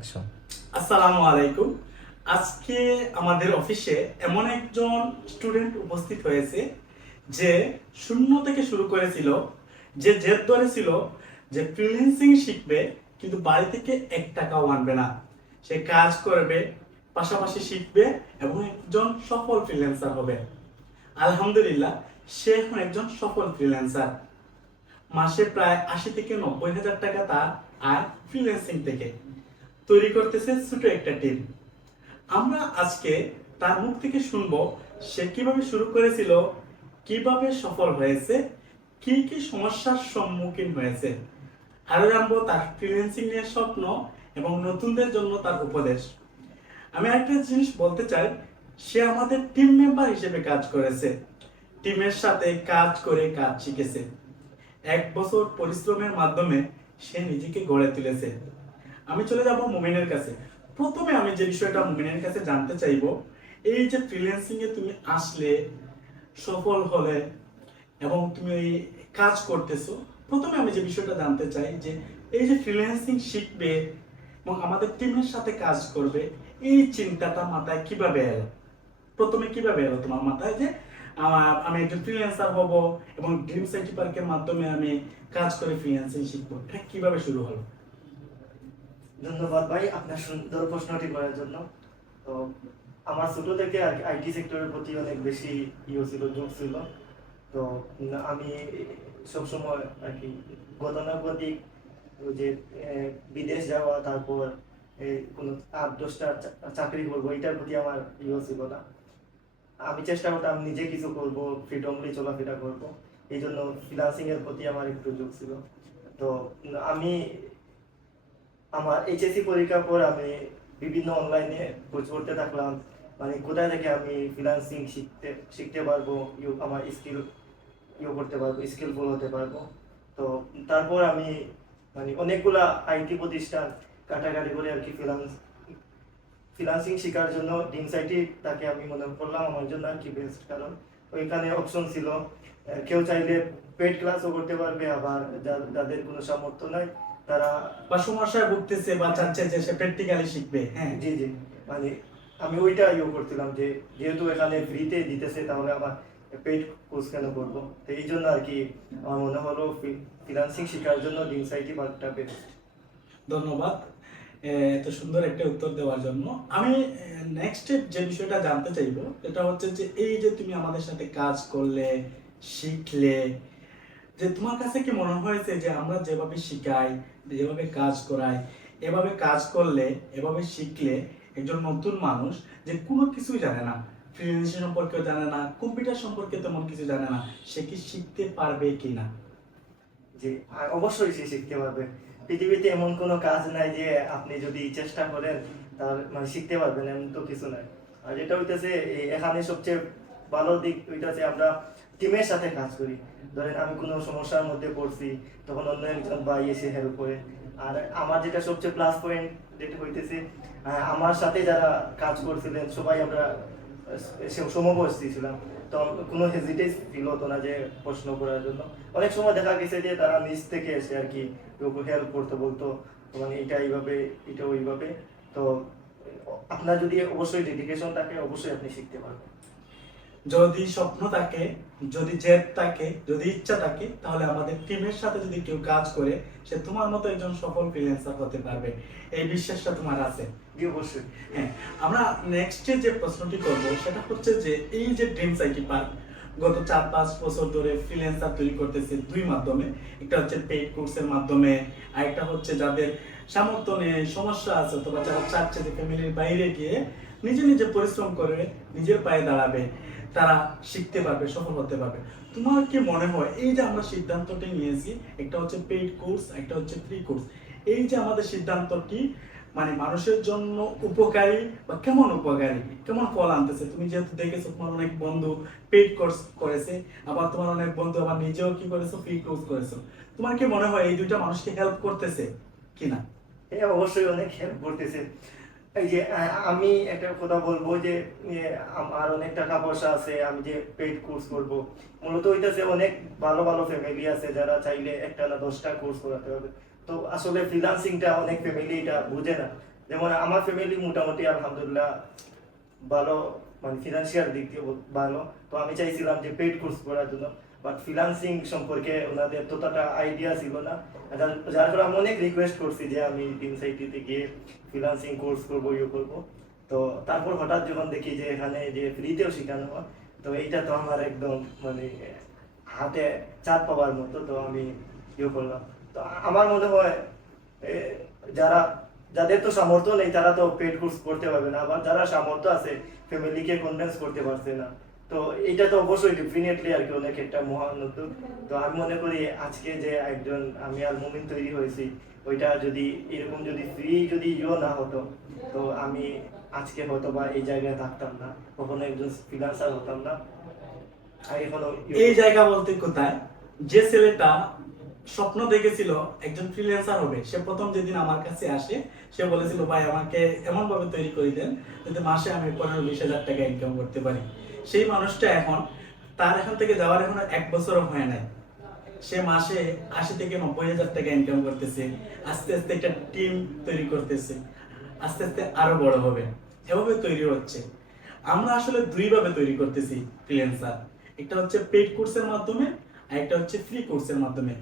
Action আসসালামু আলাইকুম। আজকে আমাদের অফিসে এমন একজন স্টুডেন্ট উপস্থিত হয়েছে যে শূন্য থেকে শুরু করেছিল, যে জেদ ধরেছিল যে ফ্রিল্যান্সিং শিখবে, কিন্তু বাড়ি থেকে এক টাকাও আনবে না। সে কাজ করবে, পাশাপাশি শিখবে এবং একজন সফল ফ্রিল্যান্সার হবে। আলহামদুলিল্লাহ, সে এখন একজন সফল ফ্রিল্যান্সার মাসে প্রায় আশি থেকে নব্বই হাজার টাকা তার আয় ফ্রিল্যান্সিং থেকে। তৈরি করতেছে ছোট একটা টিম। আমরা আজকে তার মুখ থেকে শুনব সে কীভাবে শুরু করেছিল, কীভাবে সফল হয়েছে, কি কি সমস্যার সম্মুখীন হয়েছে। আরও জানব তার ফ্রিল্যান্সিং নিয়ে স্বপ্ন এবং নতুনদের জন্য তার উপদেশ। আমি একটা জিনিস বলতে চাই, সে আমাদের টিম মেম্বার হিসেবে কাজ করেছে। টিমের সাথে কাজ করে কাজ শিখেছে। এক বছর পরিশ্রমের মাধ্যমে সে নিজেকে গড়ে তুলেছে। আমি চলে যাব মুমিনের কাছে। প্রথমে আমি যে বিষয়টা মুমিনের কাছে জানতে চাইব, এই যে ফ্রিল্যান্সিং এ তুমি আসলে সফল হলে এবং তুমি এই কাজ করতেছো, প্রথমে আমি যে বিষয়টা জানতে চাই যে এই যে ফ্রিল্যান্সিং শিখবে এবং আমাদের টিমের সাথে কাজ করবে, এই চিন্তাটা মাথায় কীভাবে এলো? প্রথমে কীভাবে এলো তোমার মাথায় যে আমি একজন ফ্রিল্যান্সার হব এবং ড্রিম সাইটি পার্কের মাধ্যমে আমি কাজ করে ফ্রিল্যান্সিং শিখব? এটা কীভাবে শুরু হলো? ধন্যবাদ ভাই আপনার সুন্দর প্রশ্নটি করার জন্য। তো আমার ছোট থেকে আর আইটি সেক্টরের প্রতি অনেক বেশি ইয়ে ছিল যোগ ছিল। তো আমি সবসময় আর কি গতানুগতিক যে বিদেশ যাওয়া, তারপর কোনো আট দশটা চাকরি করব এটার প্রতি আমার ইয়ে ছিল না। আমি চেষ্টা করতাম নিজে কিছু করব ফ্রিডমলি চলাফেরা করব। এই জন্য ফ্রিলান্সিং এর প্রতি আমার একটু যোগ ছিল। তো আমি আমার এইচএসসি পরীক্ষার পর আমি বিভিন্ন অনলাইনে খোঁজ করতে থাকলাম। মানে কোথায় থেকে আমি ফ্রিল্যান্সিং শিখতে শিখতে পারব, ইউ, আমার স্কিল ইউ করতে পারব স্কিলফুল হতে পারব। তো তারপর আমি মানে অনেকগুলা আইটি প্রতিষ্ঠান কাটাকাটি করে আর কি ফ্রিল্যান্স ফ্রিল্যান্সিং শেখার জন্য ডিম তাকে আমি মনে করলাম, আমার জন্য আর কি বেস্ট কারণ ওইখানে অপশন ছিল কেউ চাইলে পেড ক্লাসও করতে পারবে, আবার যাদের কোনো সামর্থ্য নাই তারা বা সমস্যায় ভুগতেছে বা চাচ্ছে যে সে প্র্যাকটিক্যালি শিখবে। হ্যাঁ জি জি। মানে আমি ওইটা ইয়ে করছিলাম যে যেহেতু এখানে ফ্রিতে দিতেছে তাহলে আমার পেইড কোর্স কেন করব? তো এই জন্য আর কি আমার মনে হলো ফ্রিলান্সিং শেখার জন্য ডিম সাইটি পার্কটা বেস্ট ধন্যবাদ এত সুন্দর একটা উত্তর দেওয়ার জন্য। আমি নেক্সট যে বিষয়টা জানতে চাইব সেটা হচ্ছে যে এই যে তুমি আমাদের সাথে কাজ করলে শিখলে যে তোমার কাছে কি মনে হয়েছে যে আমরা যেভাবে শিখাই, যেভাবে কাজ করাই, এভাবে কাজ করলে, এভাবে শিখলে একজন নতুন মানুষ যে কোনো কিছুই জানে না সম্পর্কেও জানে না কম্পিউটার সম্পর্কে তেমন কিছু জানে না, সে কি শিখতে পারবে কিনা? যে অবশ্যই সে শিখতে পারবে। পৃথিবীতে এমন কোনো কাজ নাই যে আপনি যদি চেষ্টা করেন, তার মানে শিখতে পারবেন, এমন তো কিছু নাই। আর যেটা হইতেছে এখানে সবচেয়ে ভালো দিক হইতেছে, আমরা টিমের সাথে কাজ করি। ধরেন আমি কোনো সমস্যার মধ্যে পড়ছি, তখন অন্য একজন ভাই এসে হেল্প করে। আর আমার যেটা সবচেয়ে প্লাস পয়েন্ট যেটা হইতেছে আমার সাথে যারা কাজ করছিলেন, সবাই আমরা সমবয়সী ছিলাম। তো কোনো হেজিটেজ ফিল হতো না যে প্রশ্ন করার জন্য। অনেক সময় দেখা গেছে যে তারা নিজ থেকে এসে আর কি হেল্প করতে বলতো মানে এটা এইভাবে, এটা ওইভাবে। তো আপনার যদি অবশ্যই ডেডিকেশন থাকে, অবশ্যই আপনি শিখতে পারবেন। যদি স্বপ্ন থাকে যদি জেদ থাকে যদি ইচ্ছা থাকে তাহলে আমাদের টিমের সাথে যদি কেউ কাজ করে সে তোমার মতো একজন সফল ফ্রিল্যান্সার হতে পারবে। এই বিশ্বাসটা তোমার আছে? অবশ্যই। হ্যাঁ আমরা নেক্সট যে প্রশ্নটি করব সেটা হচ্ছে যে এই যে ড্রিম সাইটি পার্ক গত চার পাঁচ বছর ধরে ফ্রিল্যান্সার তৈরি করতেছে দুই মাধ্যমে। একটা হচ্ছে পেইড কোর্সের মাধ্যমে হচ্ছে যাদের সামর্থ্য নেই সমস্যা আছে অথবা যারা চাচ্ছে যে ফ্যামিলির বাইরে গিয়ে নিজে নিজে পরিশ্রম করে নিজের পায়ে দাঁড়াবে। তারা শিখতে পারবে, সফল হতে পারবে। তোমার কি মনে হয়, এই যে আমরা সিদ্ধান্তটি নিয়েছি, একটা হচ্ছে পেইড কোর্স একটা হচ্ছে ফ্রি কোর্স এই যে আমাদের সিদ্ধান্তটি মানে মানুষের জন্য উপকারী বা কেমন উপকারী, কেমন ফল আনতেছে? তুমি যেহেতু দেখেছ, তোমার অনেক বন্ধু পেইড কোর্স করেছে, আবার তোমার অনেক বন্ধু আবার নিজেও কি করেছ ফ্রি কোর্স করেছ। তোমার কি মনে হয়, এই দুইটা মানুষকে হেল্প করতেছে কিনা? হ্যাঁ অবশ্যই অনেক হেল্প করতেছে। যে আমি একটা কথা বলব যে আমার অনেক টাকা পয়সা আছে, আমি যে পেইড কোর্স করব, মূলত হইতেছে অনেক ভালো ভালো ফ্যামিলি আছে যারা চাইলে একটা না দশটা কোর্স করাতে হবে তো আসলে ফ্রিলান্সিংটা অনেক ফ্যামিলি এটা বুঝে না। যেমন আমার ফ্যামিলি মোটামুটি আলহামদুলিল্লাহ ভালো মানে ফিনান্সিয়াল দিক দিয়ে ভালো। তো আমি চাইছিলাম যে পেইড কোর্স করার জন্য। বাট ফিনান্সিং সম্পর্কে ওনাদের ততটা আইডিয়া ছিল না। যার- ফলে আমি অনেক রিকোয়েস্ট করছি যে আমি টিম সাইটিতে গিয়ে ফিনান্সিং কোর্স করব ইয়ে করব। তো তারপর হঠাৎ যখন দেখি যে এখানে যে ফ্রিতেও শেখানো হয়, তো এইটা তো আমার একদম মানে হাতে চাঁদ পাওয়ার মতো, তো আমি ইয়ে করলাম। তো আমার মনে হয় যারা, যাদের তো সামর্থ্য নেই, তারা তো পেড কোর্স করতে পারবে না। আবার যারা সামর্থ্য আছে ফ্যামিলিকে কনভিন্স করতে পারছে না। তো এটা তো অবশ্যই ডেফিনেটলি আর কি অনেক একটা মহান উদ্যোগ তো আমি মনে করি আজকে যে একজন, আমি আর মুমিন তৈরি হয়েছি, ওইটা যদি এরকম যদি ফ্রি যদি ইয়ে না হতো, তো আমি আজকে হয়তো বা এই জায়গায় থাকতাম না, কখনো একজন ফ্রিলান্সার হতাম না। এই জায়গা বলতে কোথায়? যে ছেলেটা স্বপ্ন দেখেছিল একজন ফ্রিল্যান্সার হবে, সে প্রথম যেদিন আমার কাছে আসে, সে বলেছিল, ভাই, আমাকে এমন ভাবে তৈরি করে দেন যাতে মাসে আমি পনেরো বিশ হাজার টাকা ইনকাম করতে পারি। সেই মানুষটা এখন, তার এখান থেকে যাওয়ার এখন এক বছরও হয় নাই। সে মাসে আশি থেকে নব্বই হাজার টাকা ইনকাম করতেছে, আস্তে আস্তে একটা টিম তৈরি করতেছে, আস্তে আস্তে আরও বড় হবে। এভাবে তৈরি হচ্ছে। আমরা আসলে দুইভাবে তৈরি করতেছি ফ্রিল্যান্সার একটা হচ্ছে পেড কোর্সের মাধ্যমে, আর একটা হচ্ছে ফ্রি কোর্সের মাধ্যমে।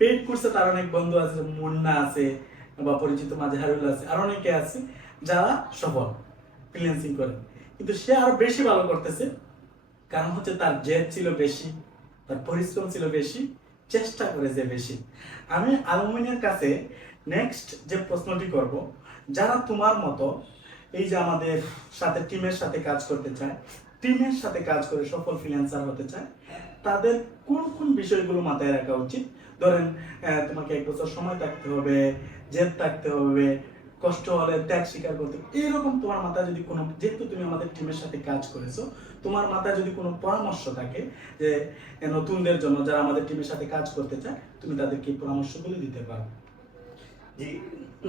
পেড কোর্সে তার অনেক বন্ধু আছে, মুন্না আছে, বা পরিচিত মাজহারুল আছে, আর অনেকে আছে যারা সফল ফ্রিল্যান্সিং করে। কিন্তু সে আরও বেশি ভালো করতেছে। কারণ হচ্ছে তার জেদ ছিল বেশি, তার পরিশ্রম ছিল বেশি, চেষ্টা করেছে বেশি। আমি আলমিনের কাছে নেক্সট যে প্রশ্নটি করব, যারা তোমার মতো এই যে আমাদের সাথে টিমের সাথে কাজ করতে চায় টিমের সাথে কাজ করে সফল ফ্রিল্যান্সার হতে চায়, তাদের কোন কোন বিষয়গুলো মাথায় রাখা উচিত? ধরেন তোমাকে এক বছর সময় থাকতে হবে, জেদ থাকতে হবে কষ্ট হলে ত্যাগ স্বীকার করতে। এইরকম তোমার মাথায় যদি কোনো যেহেতু তুমি আমাদের টিমের সাথে কাজ করেছ, তোমার মাথায় যদি কোনো পরামর্শ থাকে যে নতুনদের জন্য যারা আমাদের টিমের সাথে কাজ করতে চায়, তুমি তাদেরকে এই পরামর্শগুলো দিতে পারো। জি,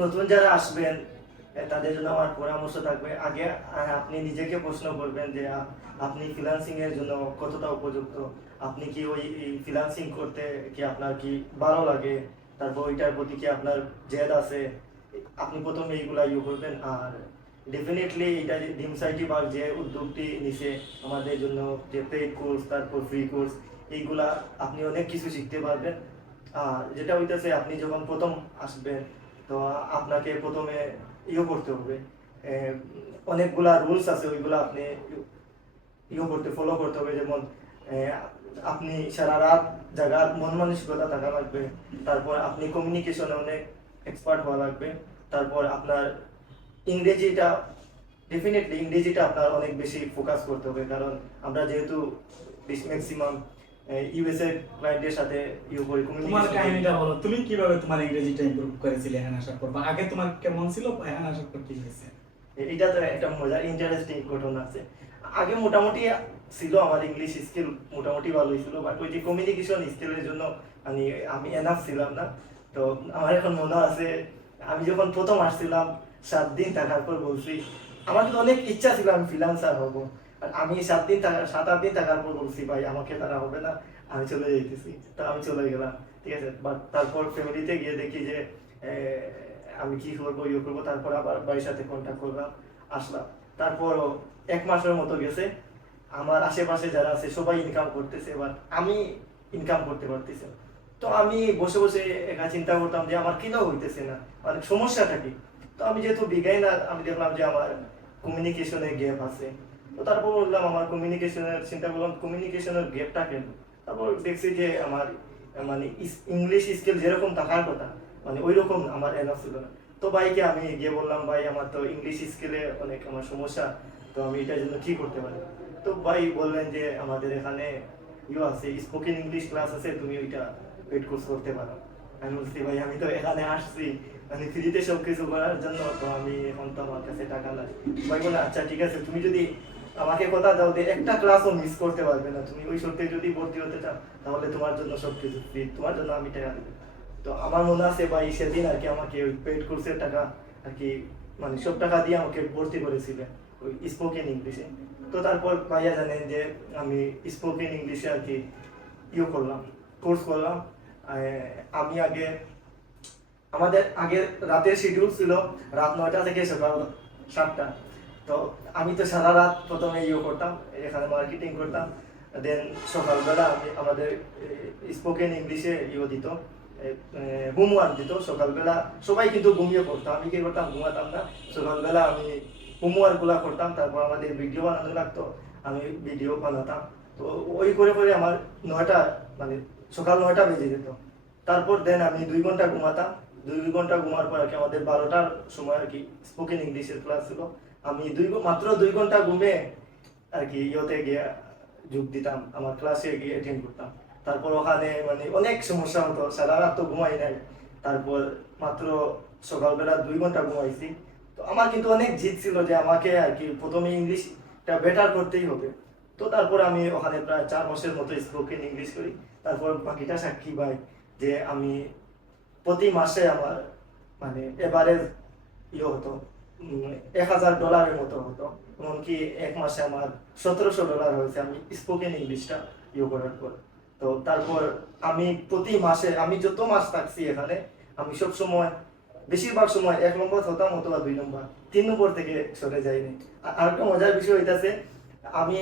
নতুন যারা আসবেন তাদের জন্য আমার পরামর্শ থাকবে। আগে আপনি নিজেকে প্রশ্ন করবেন যে আপনি ফ্রিল্যান্সিং এর জন্য কতটা উপযুক্ত? আপনি কি ওই ফ্রিল্যান্সিং করতে কি আপনার কি ভালো লাগে? তারপর ওইটার প্রতি কি আপনার জেদ আছে? আপনি প্রথমে এইগুলা ইয়ে করবেন আর ডেফিনেটলি এটা যে ডিম সাইটি বা যে উদ্যোগটি নিছে আমাদের জন্য, যে পেড কোর্স তারপর ফ্রি কোর্স এইগুলা আপনি অনেক কিছু শিখতে পারবেন। আর যেটা হইতেছে, আপনি যখন প্রথম আসবেন, তো আপনাকে প্রথমে ইয়ে করতে হবে। অনেকগুলা রুলস আছে, ওইগুলা আপনি ইয়ে করতে ফলো করতে হবে। যেমন আপনি সারা রাত জায়গার মন মানসিকতা থাকা লাগবে। তারপর আপনি কমিউনিকেশনে অনেক এক্সপার্ট হওয়া লাগবে। তারপর আপনার ইংরেজিটা ডেফিনেটলি ইংরেজিটা আপনার অনেক বেশি ফোকাস করতে হবে। কারণ আমরা যেহেতু ম্যাক্সিমাম ইউএসএ ক্লায়েন্টের সাথে করি তোমার কাহিনীটা বলো তুমি কীভাবে তোমার ইংরেজিটা ইমপ্রুভ করেছিলে আগে তোমার কেমন ছিল হয়েছে? এটা তো একটা মজার ইন্টারেস্টিং ঘটনা আছে। আগে মোটামুটি ছিল আমার ইংলিশ স্কিল মোটামুটি ভালোই ছিল বাট ওই যে কমিউনিকেশন স্কিলের জন্য আমি আমি এনাফ ছিলাম না। তো আমার এখন মনে আছে, আমি যখন প্রথম আসছিলাম, সাত দিন থাকার পর বলছি, আমার কিন্তু অনেক ইচ্ছা ছিল আমি ফ্রিলান্সার হব আমি সাত দিন সাত আট দিন থাকার পর বলছি, ভাই, আমাকে তারা হবে না, আমি চলে যাইতেছি। তো আমি চলে গেলাম, ঠিক আছে? বাট তারপর ফ্যামিলিতে গিয়ে দেখি যে আমি কি করব ইয়ে করব, তারপর আবার বাড়ির সাথে কন্ট্যাক্ট করলাম, আসলাম। তারপর এক মাসের মতো গেছে, আমার আশেপাশে যারা আছে সবাই ইনকাম করতেছে বাট আমি ইনকাম করতে পারতেছি না। তো আমি বসে বসে একা চিন্তা করতাম যে আমার কেন হইতেছে না মানে সমস্যাটা কি? তো আমি যেহেতু বিগাইনার আমি দেখলাম যে আমার কমিউনিকেশনের গ্যাপ আছে। তো তারপর বললাম আমার কমিউনিকেশনের চিন্তা করলাম কমিউনিকেশনের গ্যাপটা কেন? তারপর দেখছি যে আমার মানে ইংলিশ স্কিল যেরকম থাকার কথা মানে ওই রকম আমার এনা ছিল না। তো ভাইকে আমি গিয়ে বললাম, ভাই, আমার তো ইংলিশ স্কিলে অনেক আমার সমস্যা, তো আমি এটার জন্য কি করতে পারি? তো ভাই বললেন যে আমাদের এখানে ইউ আছে স্পোকেন ইংলিশ ক্লাস আছে, তুমি ওইটা পেড কোর্স করতে পারো। আমি বলছি, ভাই, আমি তো এখানে আসছি। মানে ফ্রিতে সব কিছু করার জন্য, তো আমি এখন তো আমার কাছে টাকা নাই। ভাই বলে আচ্ছা ঠিক আছে, তুমি যদি আমাকে কথা দাও যে একটা ক্লাসও মিস করতে পারবে না, তুমি ওই সত্যি যদি ভর্তি হতে চাও, তাহলে তোমার জন্য সব কিছু ফ্রি তোমার জন্য আমি টাকা দেবো। তো আমার মনে আছে, ভাই, সেদিন আর কি আমাকে ওই পেড কোর্সের টাকা আর কি মানে সব টাকা দিয়ে আমাকে ভর্তি করেছিলেন ওই স্পোকেন ইংলিশে তো তারপর ভাইয়া জানেন যে আমি স্পোকেন ইংলিশে আর কি ইয়ে করলাম কোর্স করলাম। আমি আগে, আমাদের আগের রাতের শিডিউল ছিল রাত নয়টা থেকে সকাল সাতটা। তো আমি তো সারা রাত প্রথমে ইয়ে করতাম, এখানে মার্কেটিং করতাম দেন সকালবেলা আমি আমাদের স্পোকেন ইংলিশে ইয়ে দিত হোমওয়ার্ক দিত। সকালবেলা সবাই কিন্তু ঘুমিয়ে পড়তো আমি কি করতাম, ঘুমাতাম না। সকালবেলা আমি হোমওয়ার্কগুলা করতাম, তারপর আমাদের ভিডিও বানানো লাগতো, আমি ভিডিও বানাতাম। তো ওই করে করে আমার নয়টা মানে সকাল নয়টা বেজে যেত। তারপর দেন আমি দুই ঘণ্টা ঘুমাতাম। দুই দুই ঘণ্টা ঘুমার পর আর কি আমাদের বারোটার সময় আর কি স্পোকেন ইংলিশের ক্লাস ছিল। আমি দুই মাত্র দুই ঘণ্টা ঘুমে আর কি ইয়েতে গিয়ে যোগ দিতাম, আমার ক্লাসে গিয়ে অ্যাটেন্ড করতাম। তারপর ওখানে মানে অনেক সমস্যা হতো, সারা রাত তো ঘুমাই নাই। তারপর মাত্র সকালবেলা দুই ঘণ্টা ঘুমাইছি। তো আমার কিন্তু অনেক জিদ ছিল যে আমাকে আর কি প্রথমে ইংলিশটা বেটার করতেই হবে। তো তারপর আমি ওখানে প্রায় চার মাসের মতো স্পোকেন ইংলিশ করি। তারপর বাকিটা সাক্ষী পাই যে আমি প্রতি মাসে আমার মানে এবারে ইয়ে হতো এক হাজার ডলারের মতো হতো। এমনকি এক মাসে আমার সতেরোশো ডলার হয়েছে আমি স্পোকেন ইংলিশটা ইয়ে করার পর। তো তারপর আমি প্রতি মাসে, আমি যত মাস থাকছি এখানে, আমি সব সময়, বেশিরভাগ সময় এক নম্বর হতাম অথবা দুই নম্বর, তিন নম্বর থেকে সরে যাইনি। আর আরেকটা মজার বিষয় হইতাছে, আমি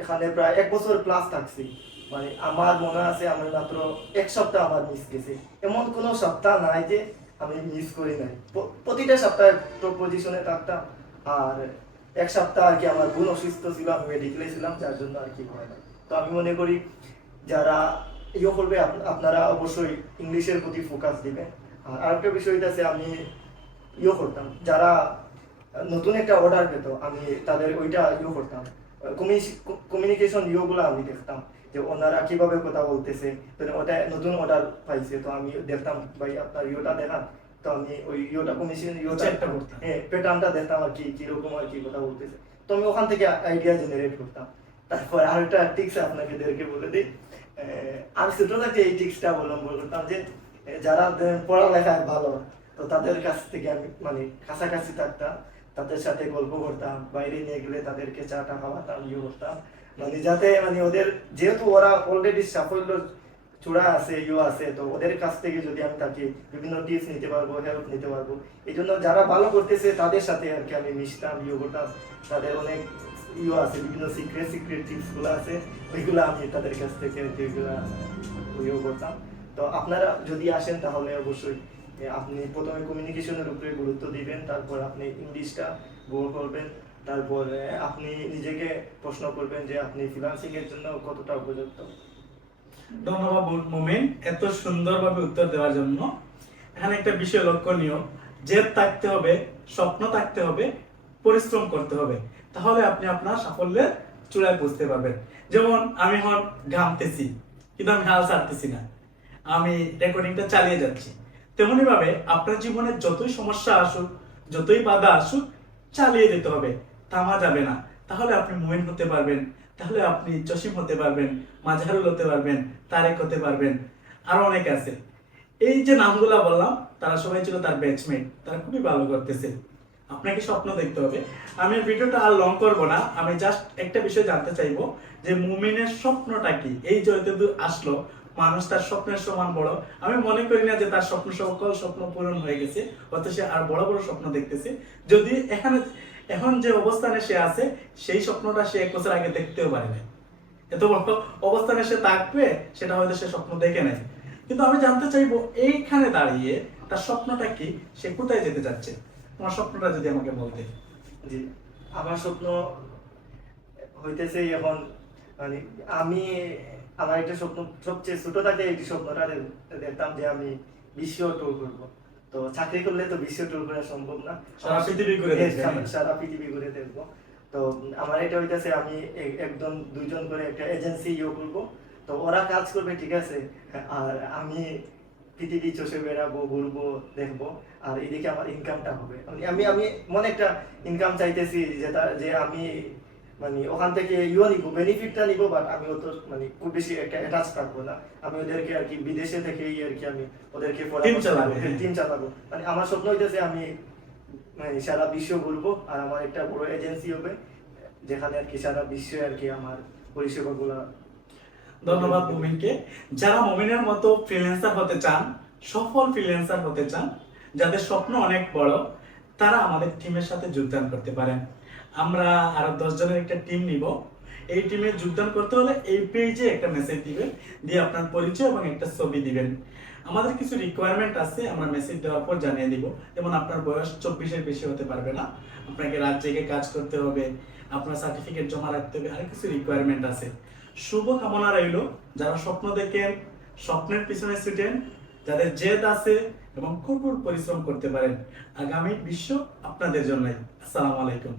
এখানে প্রায় এক বছর প্লাস থাকছি। মানে আমার মনে আছে আমি মাত্র এক সপ্তাহ আমার মিস গেছে। এমন কোনো সপ্তাহ নাই যে আমি মিস করি নাই। প্রতিটা সপ্তাহে টপ পজিশনে থাকতাম। আর এক সপ্তাহ আর কি আমার গুণ অসুস্থ ছিল, আমি মেডিকেলে ছিলাম, যার জন্য আর কি হয় না তো আমি মনে করি যারা ইয়ে করবে আপনারা অবশ্যই ইংলিশের প্রতি ফোকাস দিবেন। আর আরেকটা বিষয় আছে আমি ইয়ে করতাম। যারা নতুন একটা অর্ডার পেত, আমি তাদের ওইটা ইয়ে করতাম। কমিউনিকেশন ইয়েগুলো আমি দেখতাম। যে ওনারা কীভাবে কথা বলতেছে তো ওটা নতুন অর্ডার পাইছে তো আমি দেখতাম ভাই আপনার ইয়েটা দেখান। তো আমি ওই ইয়েটা কমিশন ইয়েটা। হ্যাঁ প্যাটার্নটা দেখতাম আর কি কীরকম আর কি কথা বলতেছে। তো আমি ওখান থেকে আইডিয়া জেনারেট করতাম। তারপর আরেকটা টিক্স আপনাকে দেরকে বলে দিই। আমি ছোট থেকে এই টিক্সটা অবলম্বন করতাম যে যারা পড়ালেখায় ভালো তো তাদের কাছ থেকে আমি মানে কাছাকাছি থাকতাম তাদের সাথে গল্প করতাম বাইরে নিয়ে গেলে তাদেরকে চাটা খাওয়াতাম ইয়ে করতাম। মানে যাতে মানে ওদের, যেহেতু ওরা অলরেডি সাফল্য চূড়া আছে ইয়ে আছে, তো ওদের কাছ থেকে যদি আমি তাকে বিভিন্ন টিপস নিতে পারব হেল্প নিতে পারব, এই জন্য যারা ভালো করতেছে তাদের সাথে আর কি আমি মিশতাম ইয়ে করতাম। তাদের অনেক ইয়ে আছে, বিভিন্ন সিক্রেট সিক্রেট টিপসগুলো আছে, ওইগুলো আমি তাদের কাছ থেকে আর কি ওইগুলা ইয়ে করতাম। তো আপনারা যদি আসেন তাহলে অবশ্যই আপনি প্রথমে কমিউনিকেশনের উপরে গুরুত্ব দিবেন, তারপর আপনি ইংলিশটা গ্রো করবেন। তারপর আপনি নিজেকে প্রশ্ন করবেন যে আপনি ফ্রিল্যান্সিং এর জন্য কতটা উপযুক্ত? ধন্যবাদ মুমিন, এত সুন্দরভাবে উত্তর দেওয়ার জন্য। এখানে একটা বিষয় লক্ষণীয় থাকতে হবে, স্বপ্ন থাকতে হবে, পরিশ্রম করতে হবে। তাহলে আপনি আপনার সাফল্যের চূড়ায় বুঝতে পারবেন। যেমন আমি এখন ঘামতেছি, কিন্তু আমি হাল ছাড়তেছি না। আমি রেকর্ডিংটা চালিয়ে যাচ্ছি। তেমনি ভাবে আপনার জীবনে যতই সমস্যা আসুক, যতই বাধা আসুক, চালিয়ে যেতে হবে। থামা যাবে না। তাহলে আপনি মুমিন হতে পারবেন। তাহলে আপনি জসিম হতে পারবেন মাঝারুল হতে পারবেন, তারেক হতে পারবেন। আরও অনেক আছে। এই যে নামগুলা বললাম, তারা সবাই ছিল তার ব্যাচমেট তারা খুবই ভালো করতেছে। আপনাকে স্বপ্ন দেখতে হবে। আমি ভিডিওটা আর লং করব না। আমি জাস্ট একটা বিষয় জানতে চাইব যে মুমিনের স্বপ্নটা কি? এই জয়তে আসলো, মানুষ তার স্বপ্নের সমান বড়। আমি মনে করি না যে তার স্বপ্ন সকল স্বপ্ন পূরণ হয়ে গেছে, অথচ আর বড় বড় স্বপ্ন দেখতেছে। যদি এখানে এখন যে অবস্থানে সে আছে, সেই স্বপ্নটা সে এক বছর আগে দেখতেও পারে না এত বড় অবস্থানে সে থাকবে, সেটা হয়তো সে স্বপ্ন দেখে নেয় কিন্তু আমি জানতে চাইব, এইখানে দাঁড়িয়ে তার স্বপ্নটা কি? সে কোথায় যেতে যাচ্ছে তোমার স্বপ্নটা যদি আমাকে বলতে। জি, আমার স্বপ্ন হইতেছে এখন মানে আমি, আমার একটা স্বপ্ন, সবচেয়ে ছোট থাকে এই স্বপ্নটা দেখতাম যে আমি বিশ্ব ট্যুর করব। তো চাকরি করলে তো বিশ্ব ট্যুর করা সম্ভব না। সারা পৃথিবী ঘুরে হ্যাঁ, সারা- পৃথিবী ঘুরে দেখব। তো আমার এটা হইতেছে আমি এ- একজন দুইজন করে একটা এজেন্সি ইয়ে করব। তো ওরা কাজ করবে ঠিক আছে। আর আমি পৃথিবী চষে বেড়াবো ঘুরবো দেখব। আর এদিকে আমার ইনকামটা হবে। আমি আমি মনে একটা ইনকাম চাইতেছি যেটা যে আমি মানে ওখান থেকে ইয়ে নিবো বেনিফিটটা নিবো বাট আমি অত মানে খুব বেশি একটা অ্যাটাচ থাকব না। আমি ওদেরকে আর কি বিদেশে থেকেই আর কি আমি ওদেরকে Team চালাবে, হ্যাঁ। টিম চালাবো। মানে আমার স্বপ্ন হইতেছে আমি মানে সারা বিশ্ব ঘুরবো আর আমার একটা বড় এজেন্সি হবে যেখানে আর কি সারা বিশ্বে আর কি আমার পরিষেবাগুলো ধন্যবাদ মুমিনকে। যারা মুমিনের মতো ফ্রিল্যান্সার হতে চান সফল ফ্রিল্যান্সার হতে চান যাদের স্বপ্ন অনেক বড় তারা আমাদের টিমের সাথে যোগদান করতে পারেন। আমরা আরও দশ জনের একটা টিম নিব। এই টিমে যোগদান করতে হলে এই পেজে একটা মেসেজ দিবেন, দিয়ে আপনার পরিচয় এবং একটা ছবি দিবেন। আমাদের কিছু রিকোয়ারমেন্ট আছে, আমরা মেসেজ দেওয়ার পর জানিয়ে দিব। যেমন আপনার বয়স চব্বিশের বেশি হতে পারবে না, আপনাকে রাত জেগে কাজ করতে হবে, আপনার সার্টিফিকেট জমা রাখতে হবে, আর কিছু রিকোয়ারমেন্ট আছে। শুভ কামনা রইল, যারা স্বপ্ন দেখেন, স্বপ্নের পিছনে ছুটেন, যাদের জেদ আছে এবং কঠোর পরিশ্রম করতে পারেন। আগামী বিশ্ব আপনাদের জন্যই। আসসালামু আলাইকুম।